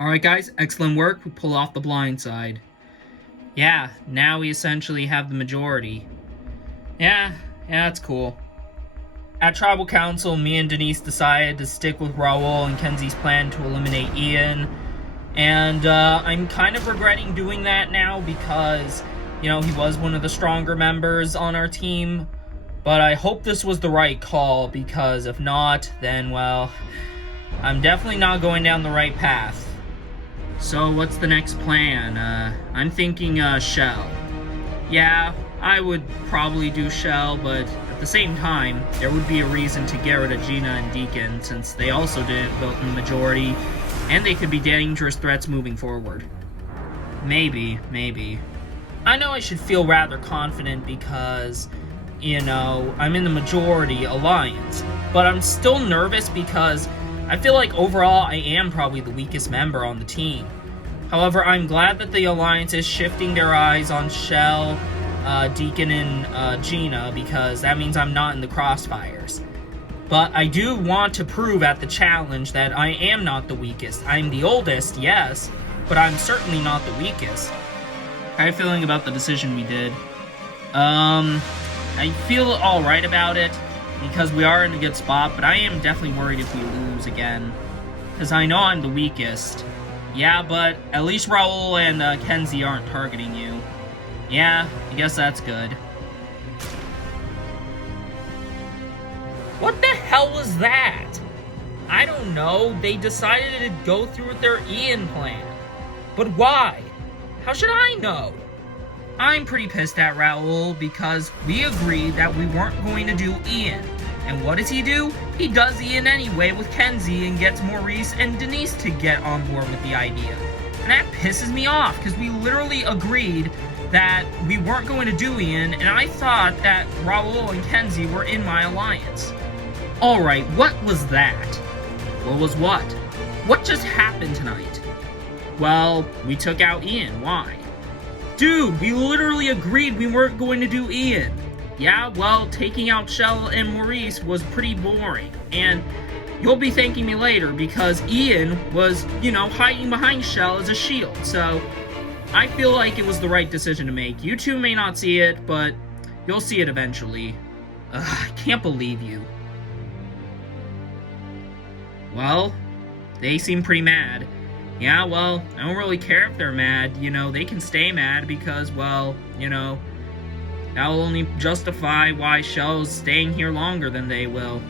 Alright guys, excellent work. We pulled off the blind side. Yeah, now we essentially have the majority. Yeah, that's cool. At Tribal Council, me and Denise decided to stick with Raul and Kenzie's plan to eliminate Ian. And I'm kind of regretting doing that now because, he was one of the stronger members on our team. But I hope this was the right call, because if not, then, well, I'm definitely not going down the right path. So what's the next plan? I'm thinking Shell. Yeah, I would probably do Shell, but at the same time, there would be a reason to get rid of Gina and Deacon, since they also didn't vote in the majority, and they could be dangerous threats moving forward. Maybe. I know I should feel rather confident because, I'm in the majority alliance, but I'm still nervous because I feel like overall I am probably the weakest member on the team. However, I'm glad that the Alliance is shifting their eyes on Shell, Deacon, and Gina, because that means I'm not in the crossfires. But I do want to prove at the challenge that I am not the weakest. I'm the oldest, yes, but I'm certainly not the weakest. How are you feeling about the decision we did? I feel alright about it, because we are in a good spot, but I am definitely worried if we lose again. Because I know I'm the weakest. Yeah, but at least Raul and Kenzie aren't targeting you. Yeah, I guess that's good. What the hell was that? I don't know. They decided to go through with their Ian plan. But why? How should I know? I'm pretty pissed at Raul because we agreed that we weren't going to do Ian. And what does he do? He does Ian anyway with Kenzie and gets Maurice and Denise to get on board with the idea. And that pisses me off because we literally agreed that we weren't going to do Ian, and I thought that Raul and Kenzie were in my alliance. Alright, what was that? What was what? What just happened tonight? Well, we took out Ian. Why? Dude, we literally agreed we weren't going to do Ian. Yeah, well, taking out Shell and Maurice was pretty boring. And you'll be thanking me later because Ian was, hiding behind Shell as a shield. So I feel like it was the right decision to make. You two may not see it, but you'll see it eventually. I can't believe you. Well, they seem pretty mad. Yeah, well, I don't really care if they're mad. They can stay mad because, well, that will only justify why Shell's staying here longer than they will.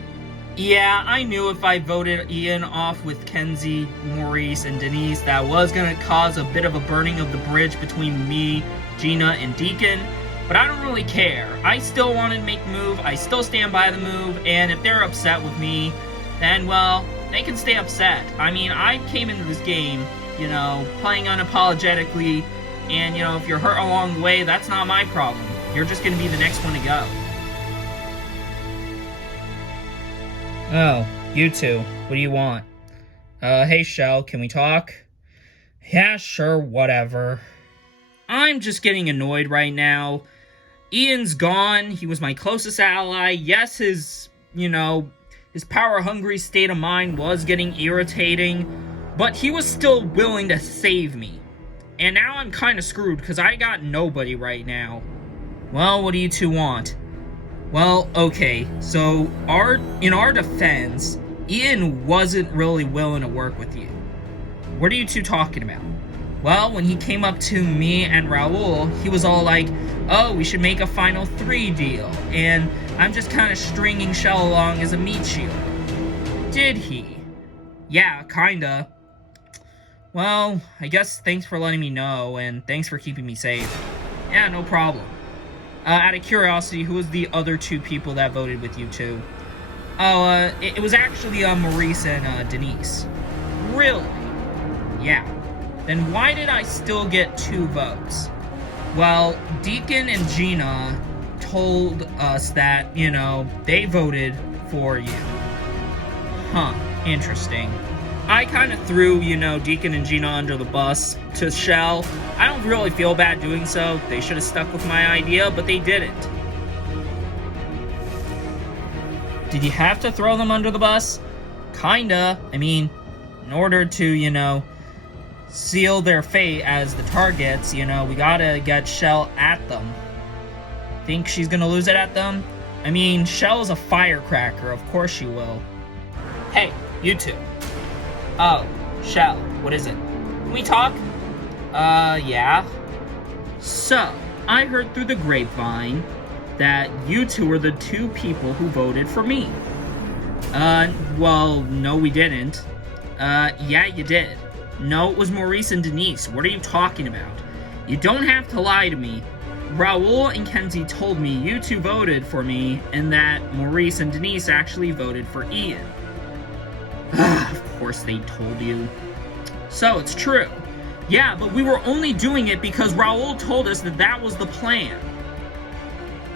Yeah, I knew if I voted Ian off with Kenzie, Maurice, and Denise, that was going to cause a bit of a burning of the bridge between me, Gina, and Deacon. But I don't really care. I still wanted to make the move, I still stand by the move, and if they're upset with me, then, well, they can stay upset. I mean, I came into this game, playing unapologetically, and, if you're hurt along the way, that's not my problem. You're just going to be the next one to go. Oh, you two. What do you want? Hey, Shell, can we talk? Yeah, sure, whatever. I'm just getting annoyed right now. Ian's gone. He was my closest ally. Yes, his power-hungry state of mind was getting irritating, but he was still willing to save me. And now I'm kind of screwed because I got nobody right now. Well, what do you two want? Well, okay, so in our defense, Ian wasn't really willing to work with you. What are you two talking about? Well, when he came up to me and Raul, he was all like, oh, we should make a final 3 deal, and I'm just kind of stringing Shell along as a meat shield. Did he? Yeah, kinda. Well, I guess thanks for letting me know, and thanks for keeping me safe. Yeah, no problem. Out of curiosity, who was the other 2 people that voted with you two? Oh, it was actually Maurice and Denise. Really? Yeah. Then why did I still get 2 votes? Well, Deacon and Gina told us that, they voted for you. Huh, interesting. I kind of threw, Deacon and Gina under the bus to Shell. I don't really feel bad doing so. They should have stuck with my idea, but they didn't. Did you have to throw them under the bus? Kinda. I mean, in order to, seal their fate as the targets, we gotta get Shell at them. Think she's gonna lose it at them? I mean, Shell's a firecracker, of course she will. Hey, you two. Oh, Shell, what is it? Can we talk? Yeah. So, I heard through the grapevine that you two were the two people who voted for me. Well, no we didn't. Yeah you did. No, it was Maurice and Denise. What are you talking about? You don't have to lie to me. Raul and Kenzie told me you two voted for me, and that Maurice and Denise actually voted for Ian. Of course they told you. So, it's true. Yeah, but we were only doing it because Raul told us that that was the plan.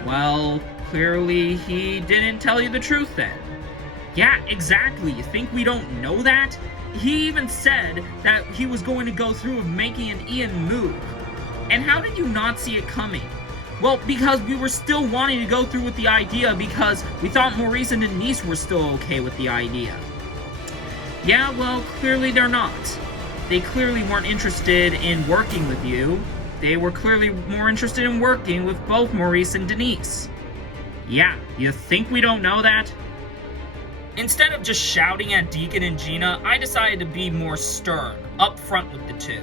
Well, clearly he didn't tell you the truth then. Yeah, exactly. You think we don't know that? He even said that he was going to go through with making an Ian move. And how did you not see it coming? Well, because we were still wanting to go through with the idea because we thought Maurice and Denise were still okay with the idea. Yeah, well, clearly they're not. They clearly weren't interested in working with you. They were clearly more interested in working with both Maurice and Denise. Yeah, you think we don't know that? Instead of just shouting at Deacon and Gina, I decided to be more stern, upfront with the two.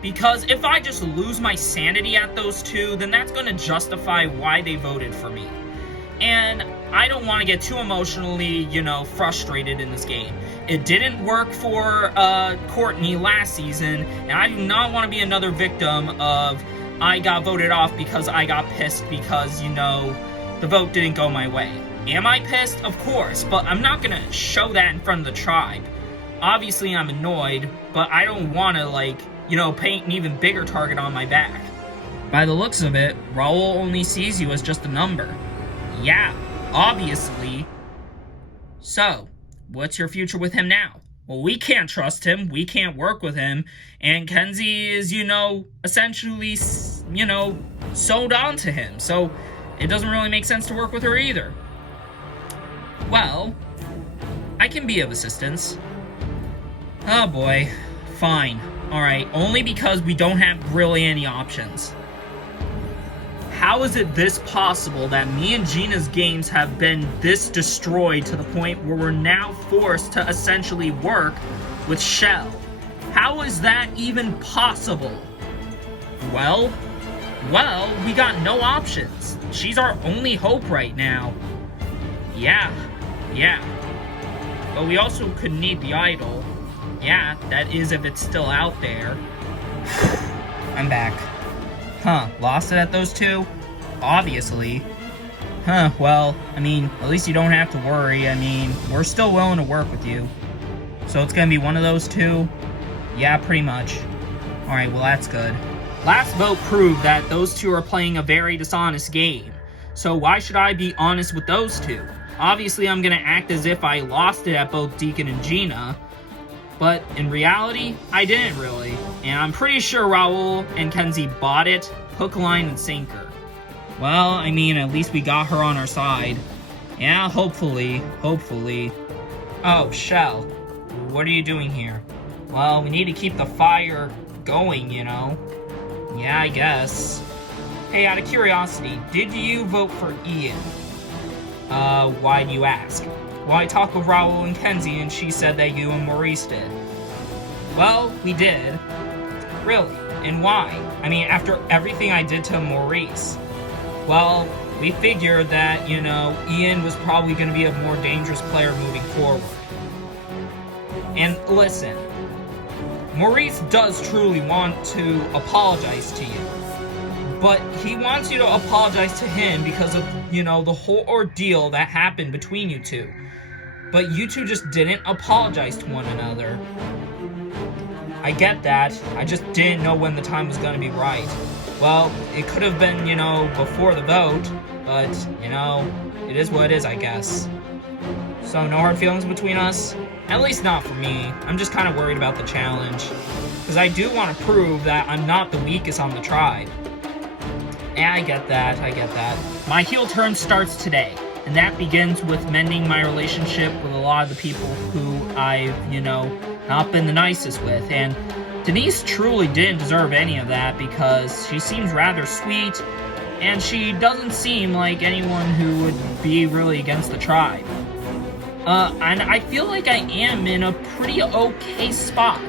Because if I just lose my sanity at those two, then that's going to justify why they voted for me. And I don't want to get too emotionally, frustrated in this game. It didn't work for Courtney last season, and I do not want to be another victim of I got voted off because I got pissed because, the vote didn't go my way. Am I pissed? Of course, but I'm not going to show that in front of the tribe. Obviously, I'm annoyed, but I don't want to, paint an even bigger target on my back. By the looks of it, Raul only sees you as just a number. Yeah, obviously. So, what's your future with him now? Well, we can't trust him, we can't work with him, and Kenzie is, essentially, sewed on to him, so it doesn't really make sense to work with her either. Well, I can be of assistance. Oh boy, fine. Alright, only because we don't have really any options. How is it this possible that me and Gina's games have been this destroyed to the point where we're now forced to essentially work with Shell? How is that even possible? Well, we got no options. She's our only hope right now. Yeah. But we also could need the idol. Yeah, that is if it's still out there. I'm back. Huh, lost it at those two? Obviously. Huh, well, at least you don't have to worry. We're still willing to work with you. So it's gonna be one of those two? Yeah, pretty much. Alright, well that's good. Last vote proved that those two are playing a very dishonest game. So why should I be honest with those two? Obviously I'm gonna act as if I lost it at both Deacon and Gina. But in reality, I didn't really. And I'm pretty sure Raul and Kenzie bought it, hook, line, and sinker. Well, at least we got her on our side. Yeah, hopefully. Oh, Shell, what are you doing here? Well, we need to keep the fire going, Yeah, I guess. Hey, out of curiosity, did you vote for Ian? Why do you ask? Well, I talked with Raul and Kenzie, and she said that you and Maurice did. Well, we did. Really? And why? After everything I did to Maurice. Well, we figured that, Ian was probably going to be a more dangerous player moving forward. And listen, Maurice does truly want to apologize to you. But he wants you to apologize to him because of, the whole ordeal that happened between you two. But you two just didn't apologize to one another. I get that. I just didn't know when the time was going to be right. Well, it could have been, before the vote. But, it is what it is, I guess. So, no hard feelings between us? At least not for me. I'm just kind of worried about the challenge. Because I do want to prove that I'm not the weakest on the tribe. Yeah, I get that. My heel turn starts today. And that begins with mending my relationship with a lot of the people who I've, not been the nicest with. And Denise truly didn't deserve any of that because she seems rather sweet, and she doesn't seem like anyone who would be really against the tribe. And I feel like I am in a pretty okay spot.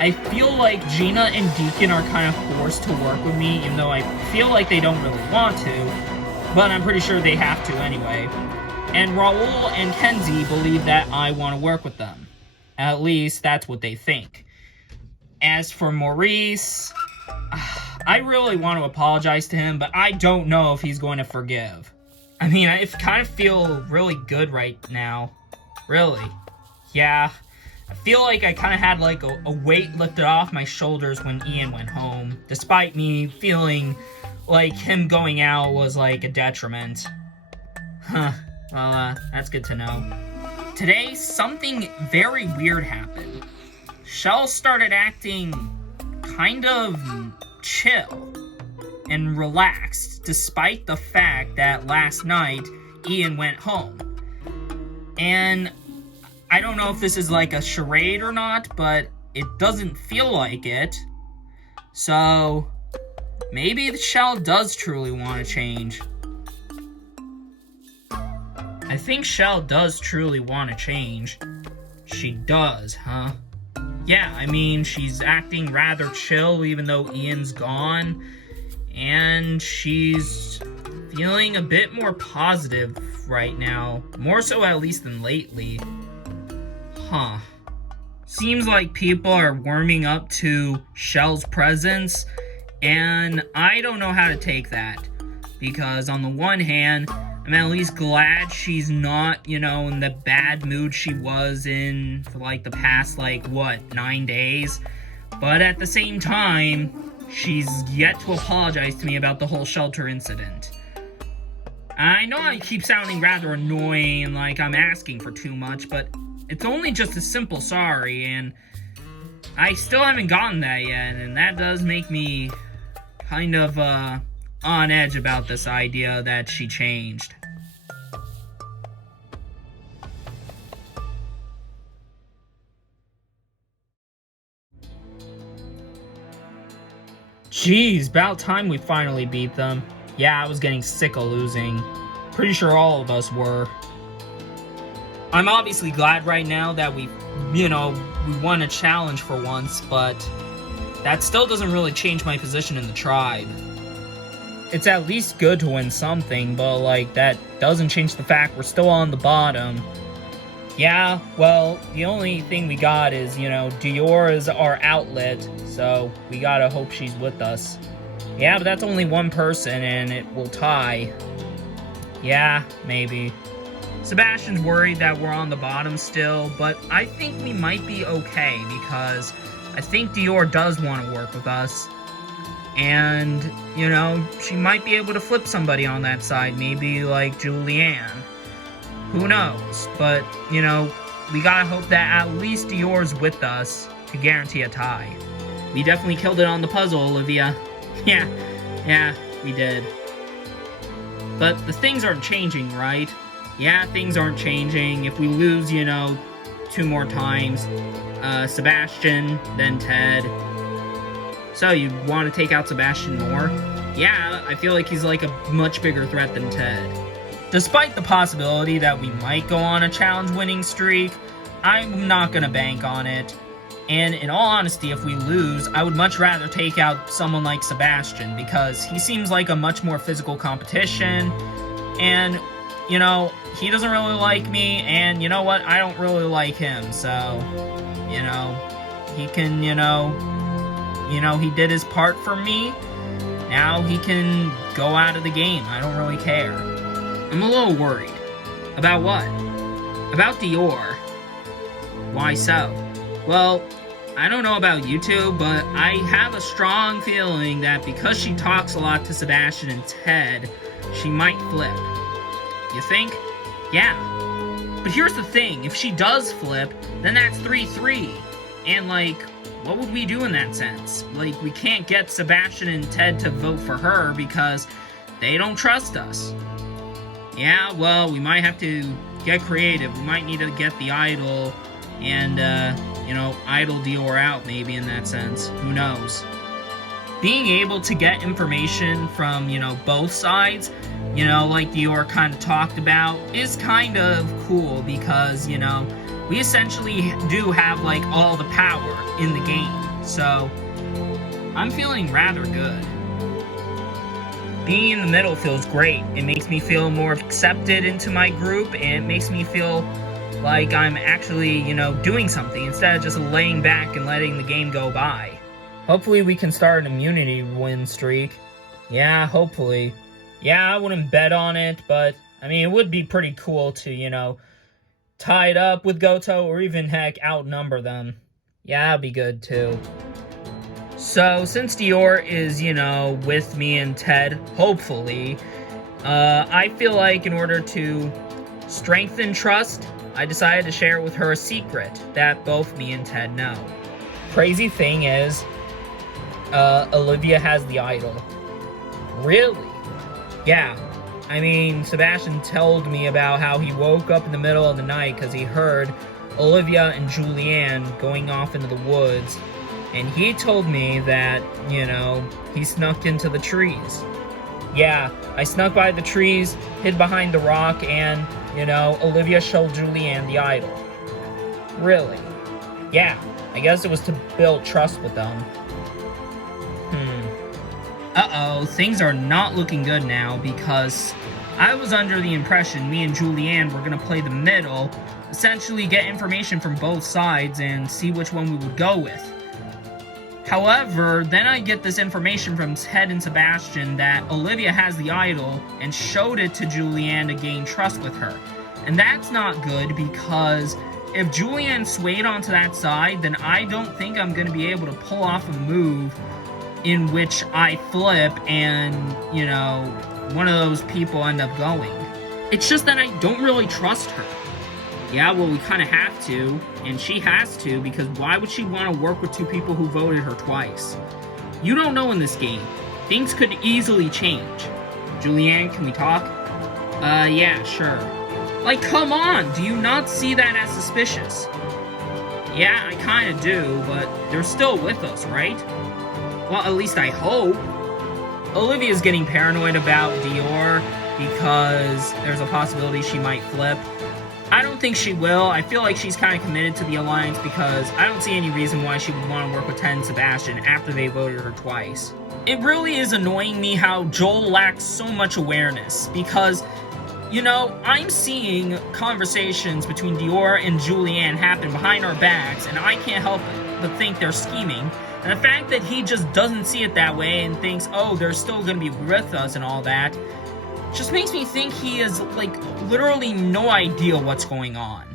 I feel like Gina and Deacon are kind of forced to work with me, even though I feel like they don't really want to, but I'm pretty sure they have to anyway. And Raul and Kenzie believe that I want to work with them. At least, that's what they think. As for Maurice, I really want to apologize to him, but I don't know if he's going to forgive. I mean, I kind of feel really good right now. Really. Yeah. I feel like I kind of had like a weight lifted off my shoulders when Ian went home, despite me feeling like him going out was like a detriment. Huh. Well, that's good to know. Today, something very weird happened. Shell started acting kind of chill and relaxed, despite the fact that last night Ian went home. And I don't know if this is like a charade or not, but it doesn't feel like it. So maybe Shell does truly want to change. I think Shell does truly want to change. She does, huh? Yeah, I mean, she's acting rather chill even though Ian's gone. And she's feeling a bit more positive right now. More so at least than lately. Huh. Seems like people are warming up to Shell's presence. And I don't know how to take that. Because on the one hand, I'm at least glad she's not, in the bad mood she was in for, the past, 9 days? But at the same time, she's yet to apologize to me about the whole shelter incident. I know I keep sounding rather annoying, like I'm asking for too much, but it's only just a simple sorry, and I still haven't gotten that yet, and that does make me kind of, on edge about this idea that she changed. Jeez, about time we finally beat them. Yeah, I was getting sick of losing. Pretty sure all of us were. I'm obviously glad right now that we won a challenge for once, but that still doesn't really change my position in the tribe. It's at least good to win something, but, that doesn't change the fact we're still on the bottom. Yeah, well, the only thing we got is, Dior is our outlet, so we gotta hope she's with us. Yeah, but that's only one person, and it will tie. Yeah, maybe. Sebastian's worried that we're on the bottom still, but I think we might be okay, because I think Dior does want to work with us. And, she might be able to flip somebody on that side, maybe like Julianne. Who knows? But, we gotta hope that at least Dior's with us to guarantee a tie. We definitely killed it on the puzzle, Olivia. Yeah, we did. But the things aren't changing, right? Yeah, things aren't changing. If we lose, 2 more times, Sebastian, then Ted. So, you want to take out Sebastian more? Yeah, I feel like he's like a much bigger threat than Ted. Despite the possibility that we might go on a challenge-winning streak, I'm not gonna bank on it. And in all honesty, if we lose, I would much rather take out someone like Sebastian, because he seems like a much more physical competition, and, he doesn't really like me, and you know what, I don't really like him, so, he can, he did his part for me. Now he can go out of the game. I don't really care. I'm a little worried. About what? About Dior. Why so? Well, I don't know about you two, but I have a strong feeling that because she talks a lot to Sebastian and Ted, she might flip. You think? Yeah. But here's the thing, if she does flip, then that's 3-3. And what would we do in that sense? We can't get Sebastian and Ted to vote for her because they don't trust us. Yeah, well, we might have to get creative. We might need to get the idol, and, idle Dior out, maybe, in that sense. Who knows? Being able to get information from, both sides, like Dior kind of talked about, is kind of cool because, we essentially do have, like, all the power in the game. So, I'm feeling rather good. Being in the middle feels great. It makes me feel more accepted into my group, and it makes me feel like I'm actually, doing something instead of just laying back and letting the game go by. Hopefully we can start an immunity win streak. Yeah, hopefully. Yeah, I wouldn't bet on it, but, it would be pretty cool to, tie it up with Goto, or even, heck, outnumber them. Yeah, that'd be good, too. So, since Dior is, with me and Ted, hopefully, I feel like in order to strengthen trust, I decided to share with her a secret that both me and Ted know. Crazy thing is, Olivia has the idol. Really? Yeah. Sebastian told me about how he woke up in the middle of the night because he heard Olivia and Julianne going off into the woods. And he told me that, he snuck into the trees. Yeah, I snuck by the trees, hid behind the rock, and, Olivia showed Julianne the idol. Really? Yeah, I guess it was to build trust with them. Uh-oh, things are not looking good now because I was under the impression me and Julianne were going to play the middle, essentially get information from both sides and see which one we would go with. However, then I get this information from Ted and Sebastian that Olivia has the idol and showed it to Julianne to gain trust with her. And that's not good because if Julianne swayed onto that side, then I don't think I'm going to be able to pull off a move in which I flip and, one of those people end up going. It's just that I don't really trust her. Yeah, well, we kind of have to, and she has to, because why would she want to work with two people who voted her twice? You don't know in this game. Things could easily change. Julianne, can we talk? Yeah, sure. Like, come on! Do you not see that as suspicious? Yeah, I kind of do, but they're still with us, right? Well, at least I hope. Olivia's getting paranoid about Dior because there's a possibility she might flip. I don't think she will. I feel like she's kind of committed to the alliance because I don't see any reason why she would want to work with Ted and Sebastian after they voted her twice. It really is annoying me how Joel lacks so much awareness because, I'm seeing conversations between Dior and Julianne happen behind our backs and I can't help but think they're scheming. And the fact that he just doesn't see it that way and thinks, oh, they're still going to be with us and all that, just makes me think he has, literally no idea what's going on.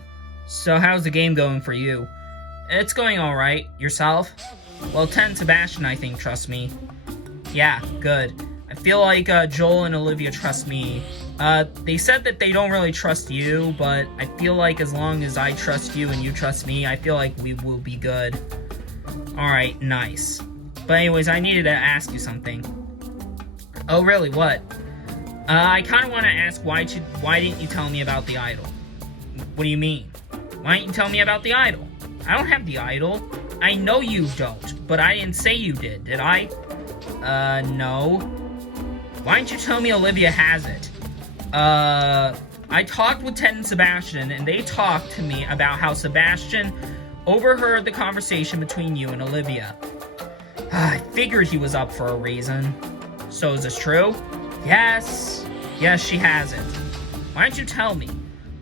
So how's the game going for you? It's going alright. Yourself? Well, Ted and Sebastian, I think, trust me. Yeah, good. I feel like Joel and Olivia trust me. They said that they don't really trust you, but I feel like as long as I trust you and you trust me, I feel like we will be good. Alright, nice. But anyways, I needed to ask you something. Oh, really? What? I kind of want to ask why didn't you tell me about the idol? What do you mean? Why didn't you tell me about the idol? I don't have the idol. I know you don't, but I didn't say you did I? No. Why didn't you tell me Olivia has it? I talked with Ted and Sebastian, and they talked to me about how Sebastian overheard the conversation between you and Olivia. I figured he was up for a reason. So is this true? Yes. Yes, she has it. Why didn't you tell me?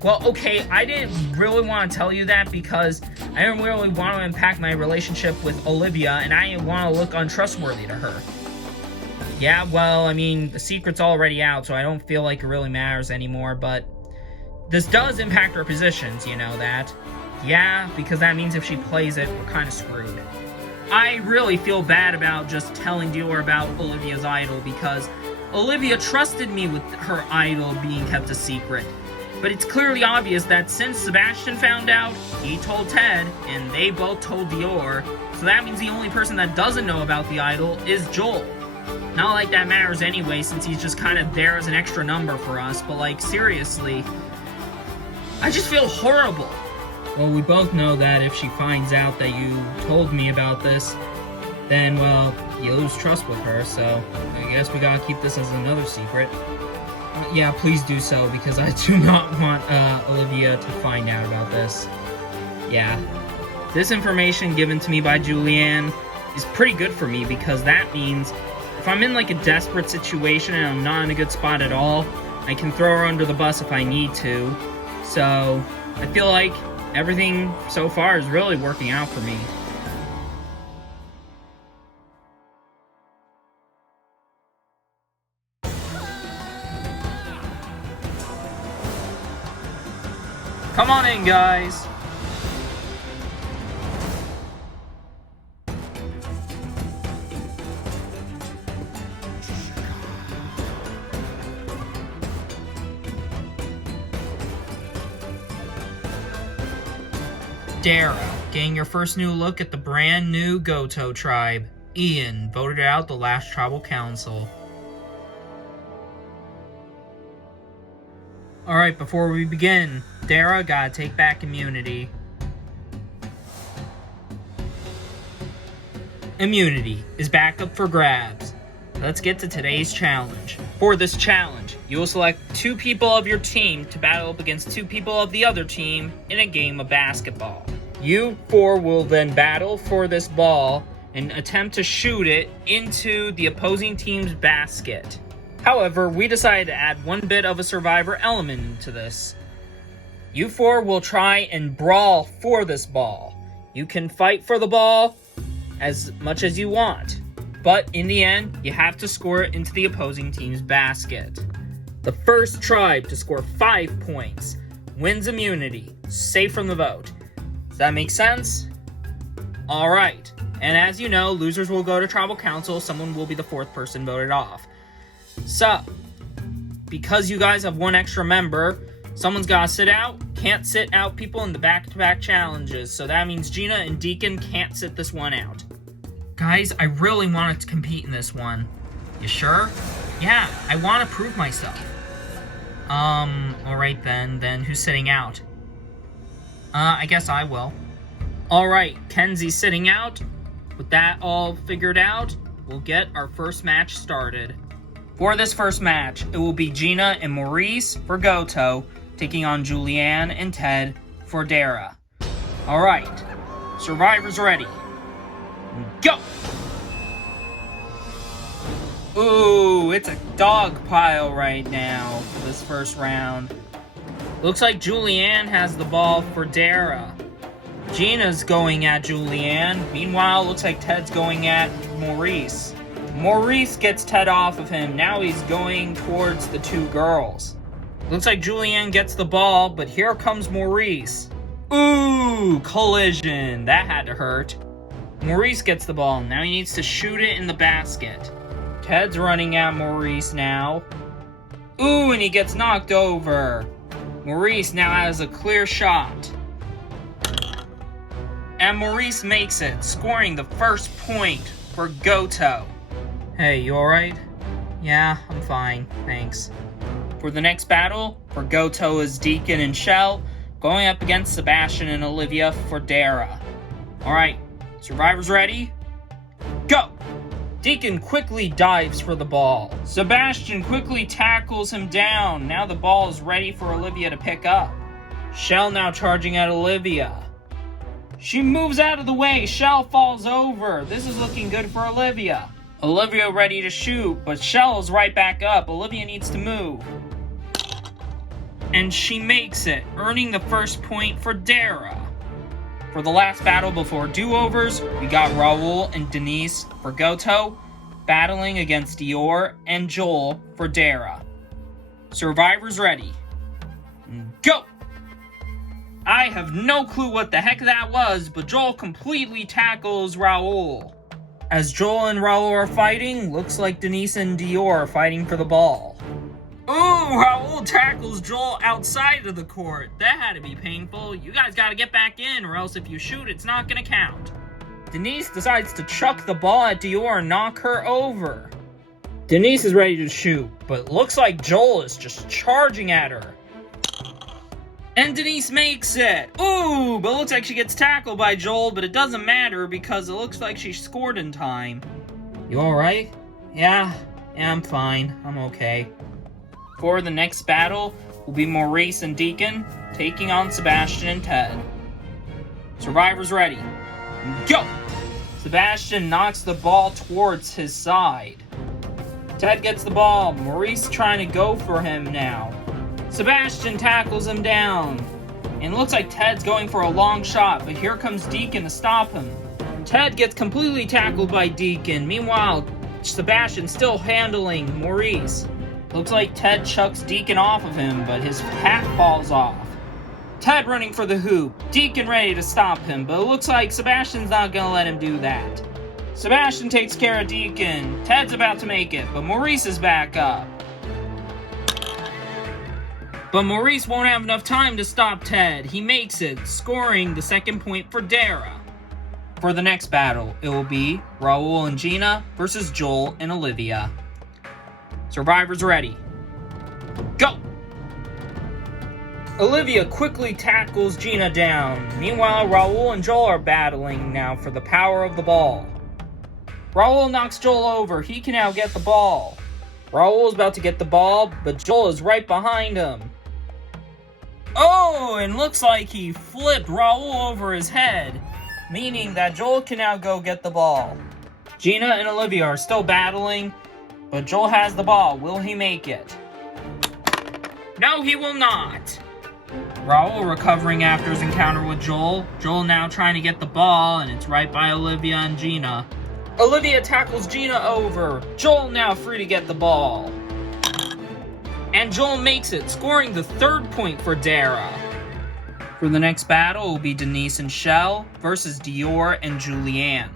Well, okay, I didn't really want to tell you that because I didn't really want to impact my relationship with Olivia, and I didn't want to look untrustworthy to her. Yeah, well, the secret's already out, so I don't feel like it really matters anymore, but this does impact our positions, you know that. Yeah, because that means if she plays it, we're kind of screwed. I really feel bad about just telling Dior about Olivia's idol because Olivia trusted me with her idol being kept a secret. But it's clearly obvious that since Sebastian found out, he told Ted, and they both told Dior, so that means the only person that doesn't know about the idol is Joel. Not like that matters anyway, since he's just kind of there as an extra number for us, but seriously, I just feel horrible. Well, we both know that if she finds out that you told me about this, then, well, you lose trust with her, so I guess we gotta keep this as another secret. Yeah, please do so, because I do not want Olivia to find out about this. Yeah. This information given to me by Julianne is pretty good for me, because that means if I'm in like a desperate situation and I'm not in a good spot at all, I can throw her under the bus if I need to. So, I feel like everything so far is really working out for me. Come on in, guys. Dara, getting your first new look at the brand new Goto tribe. Ian voted out the last tribal council. Alright, before we begin, Dara gotta take back immunity. Immunity is back up for grabs. Let's get to today's challenge. For this challenge, you will select 2 people of your team to battle up against 2 people of the other team in a game of basketball. You 4 will then battle for this ball and attempt to shoot it into the opposing team's basket. However, we decided to add one bit of a survivor element into this. You 4 will try and brawl for this ball. You can fight for the ball as much as you want, but in the end, you have to score it into the opposing team's basket. The first tribe to score 5 points wins immunity, safe from the vote. Does that make sense? Alright, and as you know, losers will go to tribal council, someone will be the 4th person voted off. So, because you guys have 1 extra member, someone's gotta sit out. Can't sit out people in the back-to-back challenges, so that means Gina and Deacon can't sit this one out. Guys, I really wanted to compete in this one. You sure? Yeah, I want to prove myself. Alright then who's sitting out? I guess I will. Alright, Kenzie's sitting out. With that all figured out, we'll get our first match started. For this first match, it will be Gina and Maurice for Goto, taking on Julianne and Ted for Dara. Alright, survivors ready. Go! Ooh, it's a dog pile right now for this first round. Looks like Julianne has the ball for Dara. Gina's going at Julianne. Meanwhile, looks like Ted's going at Maurice. Maurice gets Ted off of him. Now he's going towards the 2 girls. Looks like Julianne gets the ball, but here comes Maurice. Ooh, collision. That had to hurt. Maurice gets the ball. Now he needs to shoot it in the basket. Ted's running at Maurice now. Ooh, and he gets knocked over. Maurice now has a clear shot. And Maurice makes it, scoring the first point for Goto. Hey, you alright? Yeah, I'm fine, thanks. For the next battle, for Goto is Deacon and Shell, going up against Sebastian and Olivia for Dara. Alright, survivors ready? Go! Deacon quickly dives for the ball. Sebastian quickly tackles him down. Now the ball is ready for Olivia to pick up. Shell now charging at Olivia. She moves out of the way. Shell falls over. This is looking good for Olivia. Olivia ready to shoot, but Shell is right back up. Olivia needs to move. And she makes it, earning the first point for Dara. For the last battle before do-overs, we got Raul and Denise for Goto, battling against Dior and Joel for Dara. Survivors ready. Go! I have no clue what the heck that was, but Joel completely tackles Raul. As Joel and Raul are fighting, looks like Denise and Dior are fighting for the ball. Ooh, Raul tackles Joel outside of the court. That had to be painful. You guys gotta get back in, or else if you shoot, it's not gonna count. Denise decides to chuck the ball at Dior and knock her over. Denise is ready to shoot, but looks like Joel is just charging at her. And Denise makes it! Ooh, but it looks like she gets tackled by Joel, but it doesn't matter because it looks like she scored in time. You alright? Yeah, I'm fine. I'm okay. For the next battle will be Maurice and Deacon taking on Sebastian and Ted. Survivors ready. Go! Sebastian knocks the ball towards his side. Ted gets the ball. Maurice trying to go for him now. Sebastian tackles him down. And it looks like Ted's going for a long shot, but here comes Deacon to stop him. Ted gets completely tackled by Deacon. Meanwhile, Sebastian's still handling Maurice. Looks like Ted chucks Deacon off of him, but his hat falls off. Ted running for the hoop. Deacon ready to stop him, but it looks like Sebastian's not gonna let him do that. Sebastian takes care of Deacon. Ted's about to make it, but Maurice is back up. But Maurice won't have enough time to stop Ted. He makes it, scoring the second point for Dara. For the next battle, it will be Raul and Gina versus Joel and Olivia. Survivors ready. Go! Olivia quickly tackles Gina down. Meanwhile, Raul and Joel are battling now for the power of the ball. Raul knocks Joel over. He can now get the ball. Raul is about to get the ball, but Joel is right behind him. Oh, and looks like he flipped Raul over his head, meaning that Joel can now go get the ball. Gina and Olivia are still battling, but Joel has the ball. Will he make it? No, he will not. Raul recovering after his encounter with Joel. Joel now trying to get the ball, and it's right by Olivia and Gina. Olivia tackles Gina over. Joel now free to get the ball. And Joel makes it, scoring the third point for Dara. For the next battle will be Denise and Shell versus Dior and Julianne.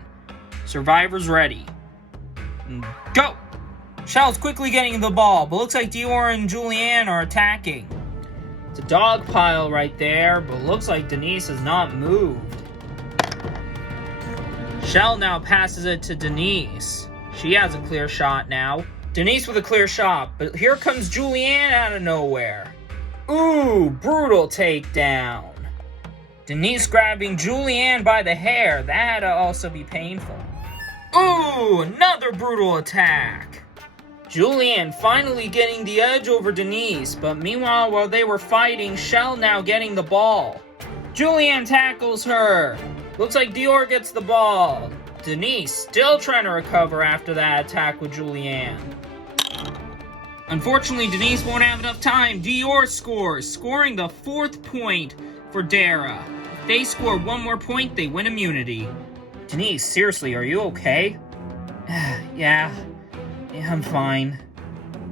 Survivors ready. Go! Shell's quickly getting the ball, but looks like Dior and Julianne are attacking. It's a dog pile right there, but looks like Denise has not moved. Shell now passes it to Denise. She has a clear shot now. Denise with a clear shot, but here comes Julianne out of nowhere. Ooh, brutal takedown. Denise grabbing Julianne by the hair. That had to also be painful. Ooh, another brutal attack. Julianne finally getting the edge over Denise, but meanwhile, while they were fighting, Shell now getting the ball. Julianne tackles her. Looks like Dior gets the ball. Denise still trying to recover after that attack with Julianne. Unfortunately, Denise won't have enough time. Dior scores, scoring the fourth point for Dara. If they score one more point, they win immunity. Denise, seriously, are you okay? Yeah, I'm fine.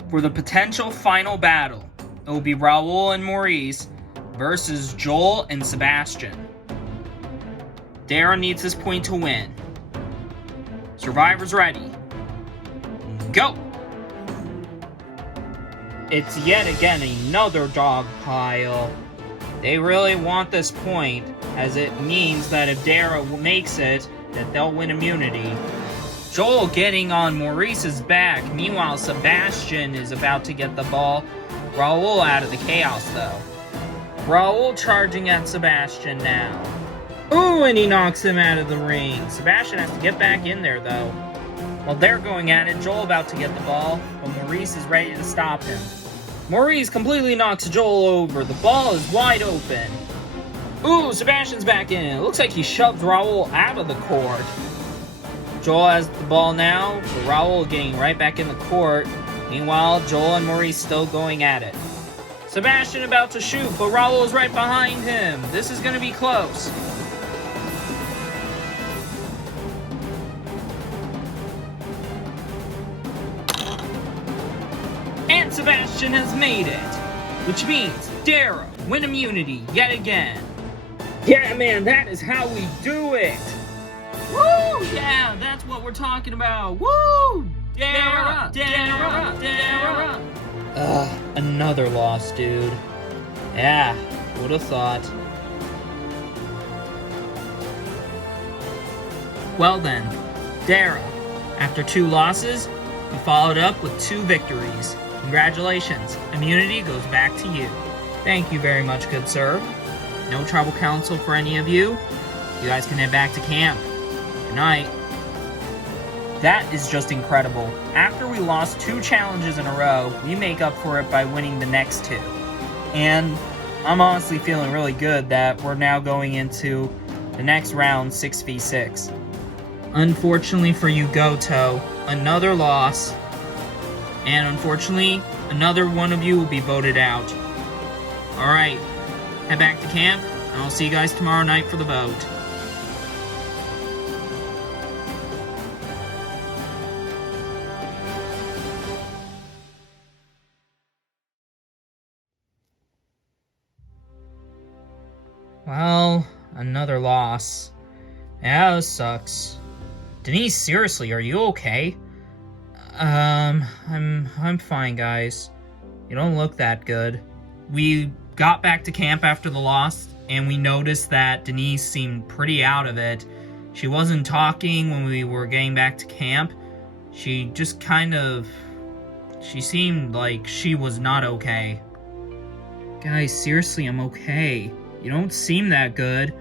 For the potential final battle, it will be Raul and Maurice versus Joel and Sebastian. Dara needs this point to win. Survivors ready. Go! It's yet again another dog pile. They really want this point, as it means that if Dara makes it, that they'll win immunity. Joel getting on Maurice's back. Meanwhile, Sebastian is about to get the ball. Raul out of the chaos, though. Raul charging at Sebastian now. Ooh, and he knocks him out of the ring. Sebastian has to get back in there, though. While they're going at it, Joel about to get the ball, but Maurice is ready to stop him. Maurice completely knocks Joel over. The ball is wide open. Ooh, Sebastian's back in. It looks like he shoves Raul out of the court. Joel has the ball now, but Raul getting right back in the court. Meanwhile, Joel and Maurice still going at it. Sebastian about to shoot, but Raul is right behind him. This is going to be close. And Sebastian has made it, which means Dara win immunity yet again. Yeah, man, that is how we do it. Woo! Yeah, that's what we're talking about. Woo! Dara! Dara! Dara! Another loss, dude. Yeah, would have thought. Well then, Dara, after 2 losses, you followed up with 2 victories. Congratulations, immunity goes back to you. Thank you very much, good sir. No tribal council for any of you. You guys can head back to camp. Good night. That is just incredible. After we lost 2 challenges in a row, we make up for it by winning the next 2. And I'm honestly feeling really good that we're now going into the next round 6v6. Unfortunately for you, Goto, another loss. And unfortunately, another one of you will be voted out. Alright, head back to camp, and I'll see you guys tomorrow night for the vote. Well, another loss. Yeah, this sucks. Denise, seriously, are you okay? I'm fine, guys. You don't look that good. We got back to camp after the loss, and we noticed that Denise seemed pretty out of it. She wasn't talking when we were getting back to camp. She just she seemed like she was not okay. Guys, seriously, I'm okay. You don't seem that good.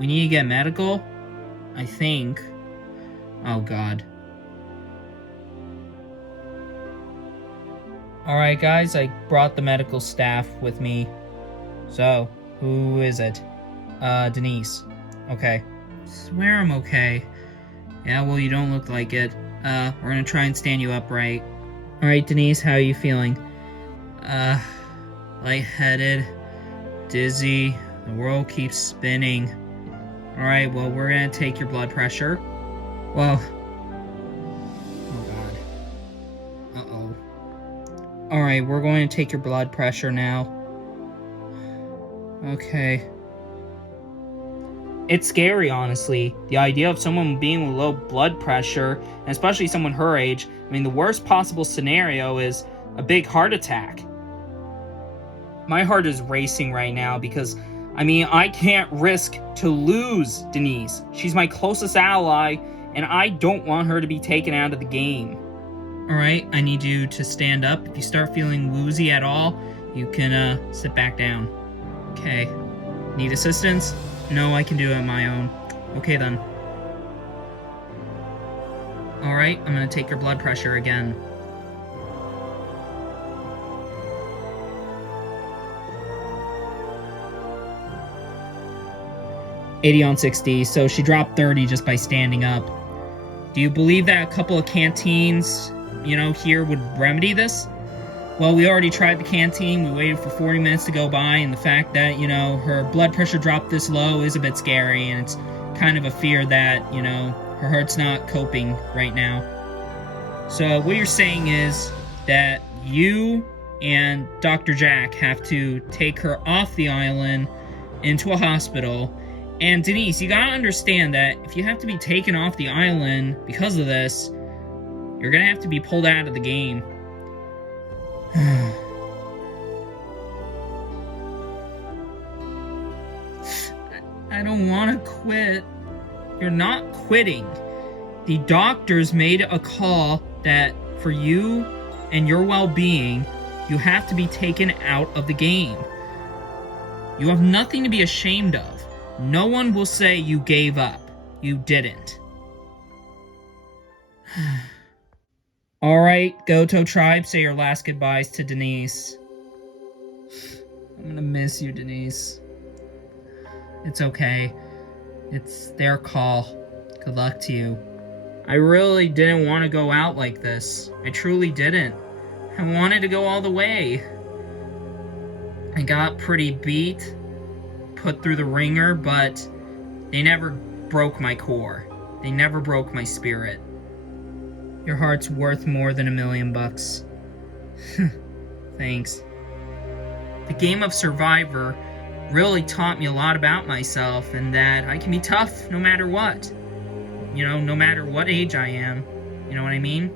We need to get medical? I think. Oh, God. Alright, guys, I brought the medical staff with me. So, who is it? Denise. Okay. Swear I'm okay. Yeah, well, you don't look like it. We're gonna try and stand you upright. Alright, Denise, how are you feeling? Lightheaded. Dizzy. The world keeps spinning. Alright, well, we're gonna take your blood pressure. Well... oh, God. Uh-oh. Alright, we're going to take your blood pressure now. Okay. It's scary, honestly. The idea of someone being with low blood pressure, and especially someone her age, I mean, the worst possible scenario is a big heart attack. My heart is racing right now because, I mean, I can't risk to lose Denise. She's my closest ally, and I don't want her to be taken out of the game. Alright, I need you to stand up. If you start feeling woozy at all, you can, sit back down. Okay. Need assistance? No, I can do it on my own. Okay, then. Alright, I'm gonna take your blood pressure again. (80/60), so she dropped 30 just by standing up. Do you believe that a couple of canteens, here would remedy this? Well, we already tried the canteen, we waited for 40 minutes to go by, and the fact that, her blood pressure dropped this low is a bit scary, and it's kind of a fear that, her heart's not coping right now. So what you're saying is that you and Dr. Jack have to take her off the island into a hospital. And Denise, you gotta understand that if you have to be taken off the island because of this, you're gonna have to be pulled out of the game. I don't want to quit. You're not quitting. The doctors made a call that for you and your well-being, you have to be taken out of the game. You have nothing to be ashamed of. No one will say you gave up. You didn't. Alright, Goto tribe, say your last goodbyes to Denise. I'm gonna miss you, Denise. It's okay. It's their call. Good luck to you. I really didn't want to go out like this. I truly didn't. I wanted to go all the way. I got pretty beat, put through the ringer, but they never broke my core. They never broke my spirit. Your heart's worth more than $1 million. Thanks. The game of Survivor really taught me a lot about myself and that I can be tough no matter what. No matter what age I am. You know what I mean?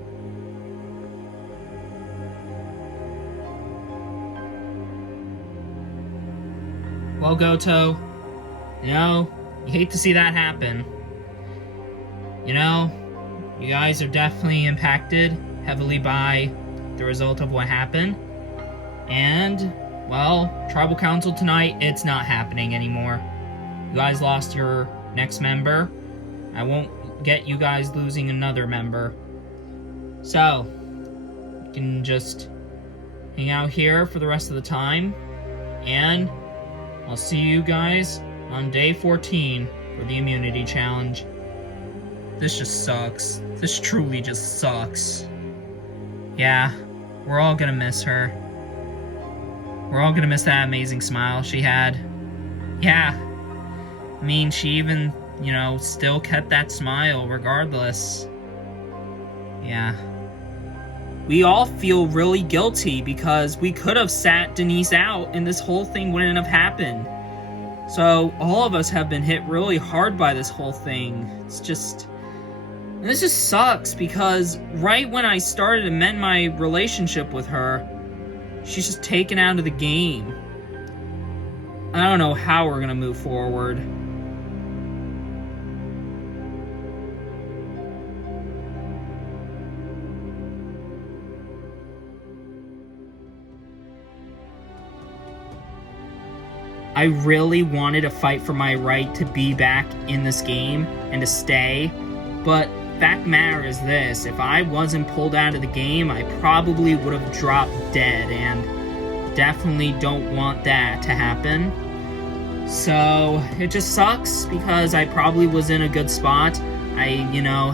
Well, Goto, you hate to see that happen. You guys are definitely impacted heavily by the result of what happened. And well, Tribal Council tonight, it's not happening anymore. You guys lost your next member. I won't get you guys losing another member. So, you can just hang out here for the rest of the time, and I'll see you guys on day 14 for the immunity challenge. This just sucks. This truly just sucks. Yeah, we're all gonna miss her. We're all gonna miss that amazing smile she had. Yeah, I mean, she even, still kept that smile regardless. Yeah. We all feel really guilty because we could have sat Denise out and this whole thing wouldn't have happened. So all of us have been hit really hard by this whole thing. This just sucks because right when I started to mend my relationship with her, she's just taken out of the game. I don't know how we're gonna move forward. I really wanted to fight for my right to be back in this game and to stay, but fact of the matter is this: if I wasn't pulled out of the game, I probably would have dropped dead, and definitely don't want that to happen. So it just sucks because I probably was in a good spot. I,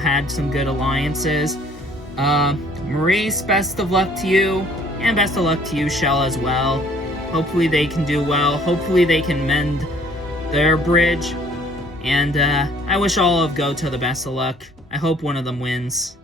had some good alliances. Maurice, best of luck to you, and best of luck to you, Shell, as well. Hopefully they can do well. Hopefully they can mend their bridge. And I wish all of Goto the best of luck. I hope one of them wins.